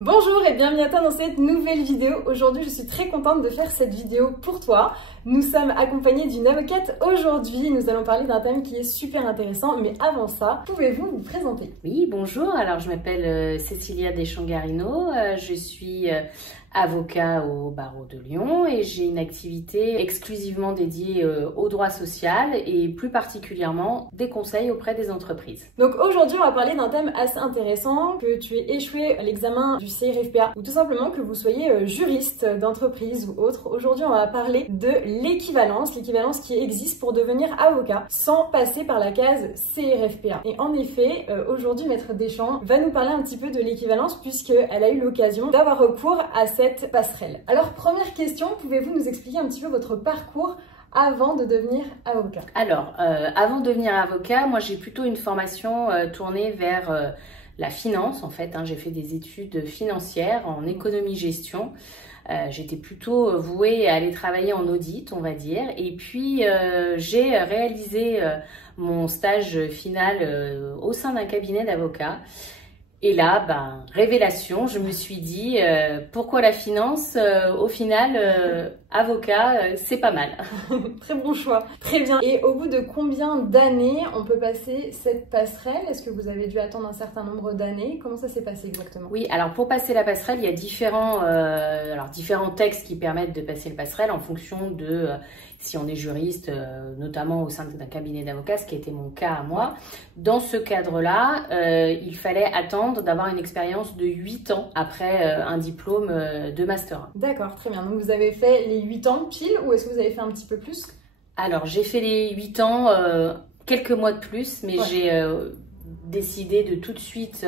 Bonjour et bienvenue à toi dans cette nouvelle vidéo. Aujourd'hui, je suis très contente de faire cette vidéo pour toi. Nous sommes accompagnés d'une avocate. Aujourd'hui, nous allons parler d'un thème qui est super intéressant. Mais avant ça, pouvez-vous vous présenter? Oui, bonjour. Alors, je m'appelle Cécilia Deschamps-Garino. Je suis avocat au barreau de Lyon et j'ai une activité exclusivement dédiée au droit social et plus particulièrement des conseils auprès des entreprises. Donc aujourd'hui, on va parler d'un thème assez intéressant, que tu aies échoué à l'examen du CRFPA ou tout simplement que vous soyez juriste d'entreprise ou autre. Aujourd'hui, on va parler de l'équivalence qui existe pour devenir avocat sans passer par la case CRFPA. Et en effet, aujourd'hui, Maître Deschamps va nous parler un petit peu de l'équivalence puisqu'elle a eu l'occasion d'avoir recours à cette passerelle. Alors, première question, pouvez-vous nous expliquer un petit peu votre parcours avant de devenir avocat? Alors, avant de devenir avocat, moi j'ai plutôt une formation tournée vers la finance en fait. J'ai fait des études financières en économie-gestion. J'étais plutôt vouée à aller travailler en audit, on va dire. Et puis, j'ai réalisé mon stage final au sein d'un cabinet d'avocats. Et là, révélation, je me suis dit, pourquoi la finance? Au final, avocat, c'est pas mal. Très bon choix, très bien. Et au bout de combien d'années on peut passer cette passerelle? Est-ce que vous avez dû attendre un certain nombre d'années? Comment ça s'est passé exactement? Oui, alors pour passer la passerelle, il y a différents textes qui permettent de passer le passerelle en fonction de si on est juriste, notamment au sein d'un cabinet d'avocats, ce qui a été mon cas à moi. Dans ce cadre-là, il fallait attendre d'avoir une expérience de 8 ans après un diplôme de Master 1. D'accord, très bien. Donc vous avez fait les 8 ans pile ou est-ce que vous avez fait un petit peu plus? Alors j'ai fait les 8 ans, quelques mois de plus, mais j'ai décidé de tout de suite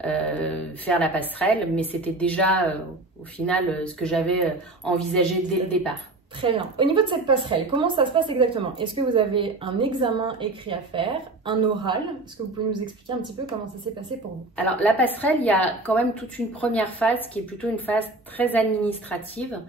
faire la passerelle, mais c'était déjà au final ce que j'avais envisagé dès le départ. Très bien. Au niveau de cette passerelle, comment ça se passe exactement? Est-ce que vous avez un examen écrit à faire, un oral? Est-ce que vous pouvez nous expliquer un petit peu comment ça s'est passé pour vous? Alors, la passerelle, il y a quand même toute une première phase qui est plutôt une phase très administrative,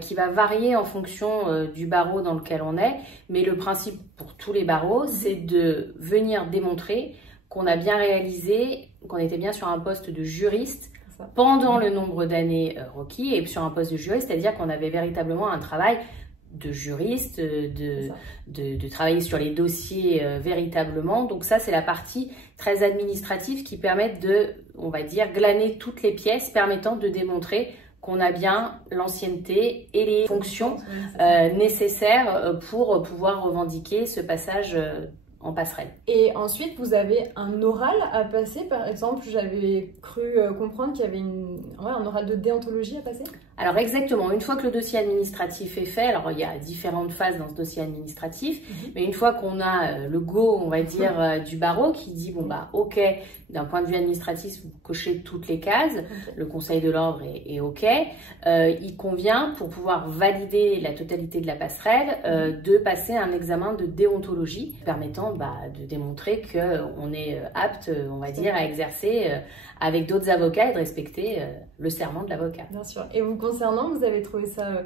qui va varier en fonction du barreau dans lequel on est. Mais le principe pour tous les barreaux, c'est de venir démontrer qu'on a bien réalisé, qu'on était bien sur un poste de juriste pendant le nombre d'années requis et sur un poste de juriste, c'est-à-dire qu'on avait véritablement un travail de juriste, de travailler sur les dossiers véritablement. Donc ça, c'est la partie très administrative qui permet de, on va dire, glaner toutes les pièces permettant de démontrer qu'on a bien l'ancienneté et les fonctions nécessaires pour pouvoir revendiquer ce passage en passerelle. Et ensuite, vous avez un oral à passer, par exemple, j'avais cru comprendre qu'il y avait un oral de déontologie à passer? Alors exactement, une fois que le dossier administratif est fait, alors il y a différentes phases dans ce dossier administratif, mais une fois qu'on a le go, on va dire, du barreau qui dit, bon ok, d'un point de vue administratif, vous cochez toutes les cases, le conseil de l'ordre est ok, il convient, pour pouvoir valider la totalité de la passerelle, de passer un examen de déontologie permettant de démontrer qu'on est apte, on va dire, à exercer avec d'autres avocats et de respecter le serment de l'avocat. Bien sûr. Et vous concernant, vous avez trouvé ça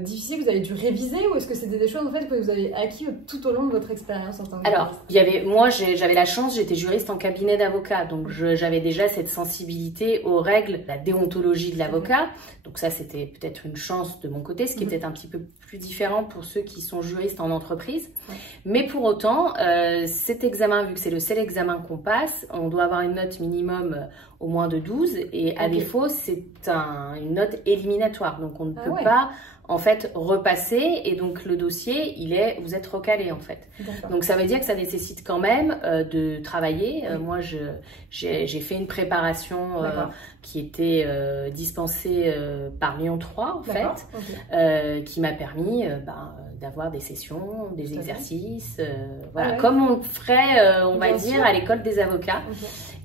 difficile? Vous avez dû réviser ou est-ce que c'était des choses en fait que vous avez acquis tout au long de votre expérience en tant que juriste? Moi j'avais la chance, j'étais juriste en cabinet d'avocat, donc j'avais déjà cette sensibilité aux règles, la déontologie de l'avocat. Donc ça c'était peut-être une chance de mon côté, ce qui est peut-être un petit peu plus différent pour ceux qui sont juristes en entreprise. Mais pour autant, cet examen, vu que c'est le seul examen qu'on passe, on doit avoir une note minimum au moins de 12 et à défaut c'est une note éliminatoire, donc on ne peut pas en fait repasser et donc le dossier vous êtes recalé en fait. Donc ça veut dire que ça nécessite quand même de travailler. Moi j'ai fait une préparation qui était dispensée par Lyon 3 en fait, qui m'a permis d'avoir des sessions, des exercices, comme on ferait on va dire à l'école des avocats.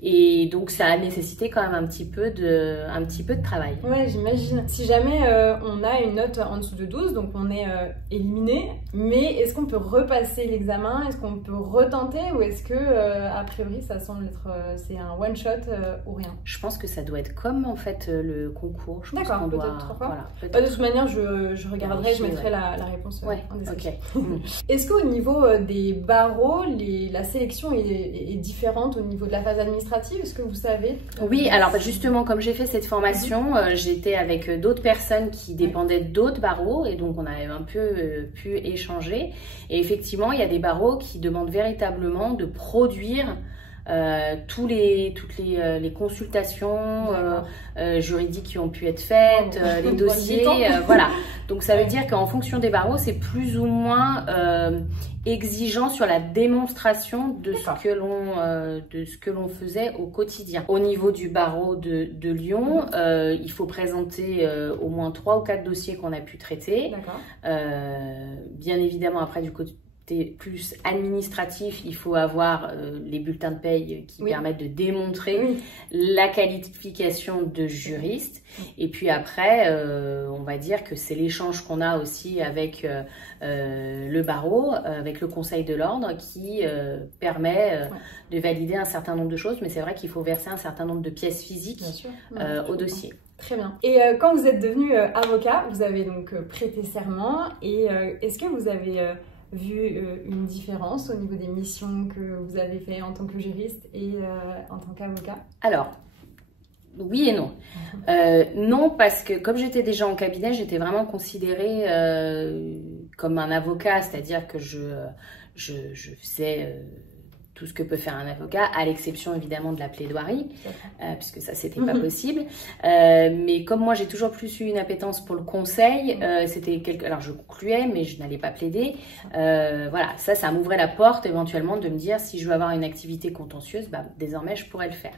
Et donc ça a nécessité quand même un petit peu de travail. Ouais, j'imagine. Si jamais on a une note en dessous de 12, donc on est éliminé, mais est-ce qu'on peut repasser l'examen? Est-ce qu'on peut retenter ou est-ce que a priori ça semble être c'est un one shot ou rien? Je pense que ça doit être comme en fait le concours. D'accord, peut-être 3 fois. Voilà, de toute manière, je regarderai, je mettrai la réponse en description. Est-ce qu'au niveau des barreaux, la sélection est différente au niveau de la phase administrative? administrative, est-ce que vous savez? Oui, alors justement, comme j'ai fait cette formation, j'étais avec d'autres personnes qui dépendaient d'autres barreaux et donc on avait un peu pu échanger. Et effectivement, il y a des barreaux qui demandent véritablement de produire toutes les consultations juridiques qui ont pu être faites, les dossiers, voilà. Donc ça veut dire qu'en fonction des barreaux, c'est plus ou moins exigeant sur la démonstration de ce que l'on faisait au quotidien. Au niveau du barreau de Lyon, il faut présenter au moins 3 ou 4 dossiers qu'on a pu traiter. Bien évidemment, après du côté plus administratif, il faut avoir les bulletins de paye qui permettent de démontrer la qualification de juriste. Et puis après, on va dire que c'est l'échange qu'on a aussi avec le barreau, avec le Conseil de l'Ordre qui permet de valider un certain nombre de choses. Mais c'est vrai qu'il faut verser un certain nombre de pièces physiques au dossier. Très bien. Et quand vous êtes devenu avocat, vous avez donc prêté serment et est-ce que vous avez vu une différence au niveau des missions que vous avez fait en tant que juriste et en tant qu'avocat? Alors, oui et non. Non, parce que comme j'étais déjà en cabinet, j'étais vraiment considérée comme un avocat, c'est-à-dire que je faisais tout ce que peut faire un avocat, à l'exception évidemment de la plaidoirie, puisque ça c'était pas possible. Mais comme moi j'ai toujours plus eu une appétence pour le conseil, alors je concluais mais je n'allais pas plaider. Voilà, ça m'ouvrait la porte éventuellement de me dire si je veux avoir une activité contentieuse, désormais je pourrais le faire.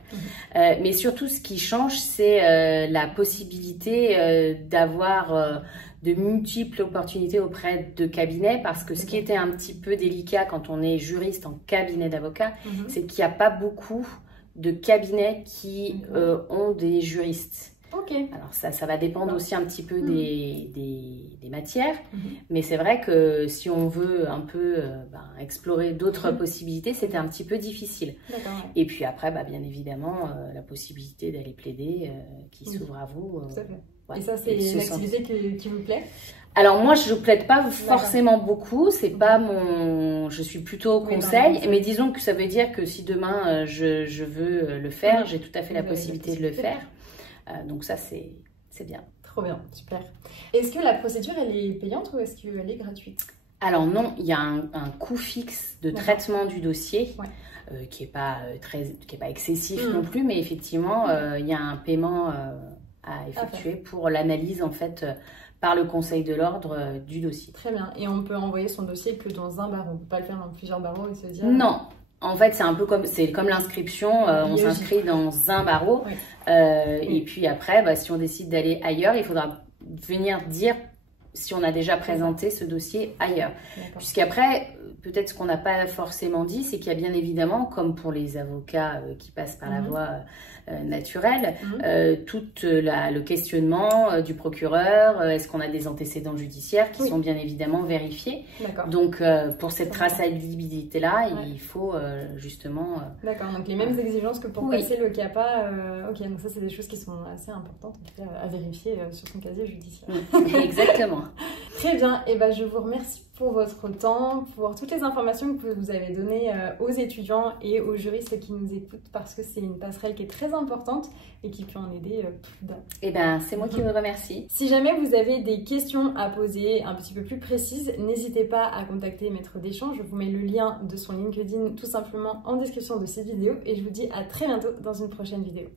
Mais surtout ce qui change, c'est la possibilité d'avoir de multiples opportunités auprès de cabinets, parce que ce qui était un petit peu délicat quand on est juriste en cabinet d'avocat, c'est qu'il n'y a pas beaucoup de cabinets qui ont des juristes. Alors ça va dépendre aussi un petit peu des matières, mais c'est vrai que si on veut un peu explorer d'autres possibilités, c'était un petit peu difficile. Et puis après, bien évidemment, la possibilité d'aller plaider qui s'ouvre à vous. Et ça, c'est une activité qui vous plaît? Alors moi, je plaide pas forcément beaucoup, c'est pas mon... Je suis plutôt au conseil, mais disons que ça veut dire que si demain je veux le faire, j'ai tout à fait la possibilité de le faire. Donc ça, c'est bien. Trop bien, super. Est-ce que la procédure, elle est payante ou est-ce qu'elle est gratuite? Alors non, il y a un coût fixe de traitement du dossier qui est pas excessif non plus, mais effectivement, il y a un paiement à effectuer pour l'analyse en fait par le Conseil de l'Ordre du dossier. Très bien. Et on peut envoyer son dossier que dans un barreau, on ne peut pas le faire dans plusieurs barreaux et se dire... Non. En fait, c'est un peu comme l'inscription, on s'inscrit dans un barreau et puis après, si on décide d'aller ailleurs, il faudra venir dire si on a déjà présenté ce dossier ailleurs. Puisqu'après, peut-être ce qu'on n'a pas forcément dit, c'est qu'il y a bien évidemment, comme pour les avocats qui passent par la voie naturelle, tout le questionnement du procureur, est-ce qu'on a des antécédents judiciaires qui sont bien évidemment vérifiés. Donc pour cette traçabilité-là, il faut justement... D'accord, donc les mêmes exigences que pour passer le CAPA. Ok, donc ça c'est des choses qui sont assez importantes à vérifier sur son casier judiciaire. Exactement. Très bien, et je vous remercie pour votre temps, pour toutes les informations que vous avez données aux étudiants et aux juristes qui nous écoutent, parce que c'est une passerelle qui est très importante et qui peut en aider plus d'un. C'est moi qui vous remercie. Si jamais vous avez des questions à poser un petit peu plus précises, n'hésitez pas à contacter Maître Deschamps. Je vous mets le lien de son LinkedIn tout simplement en description de cette vidéo et je vous dis à très bientôt dans une prochaine vidéo.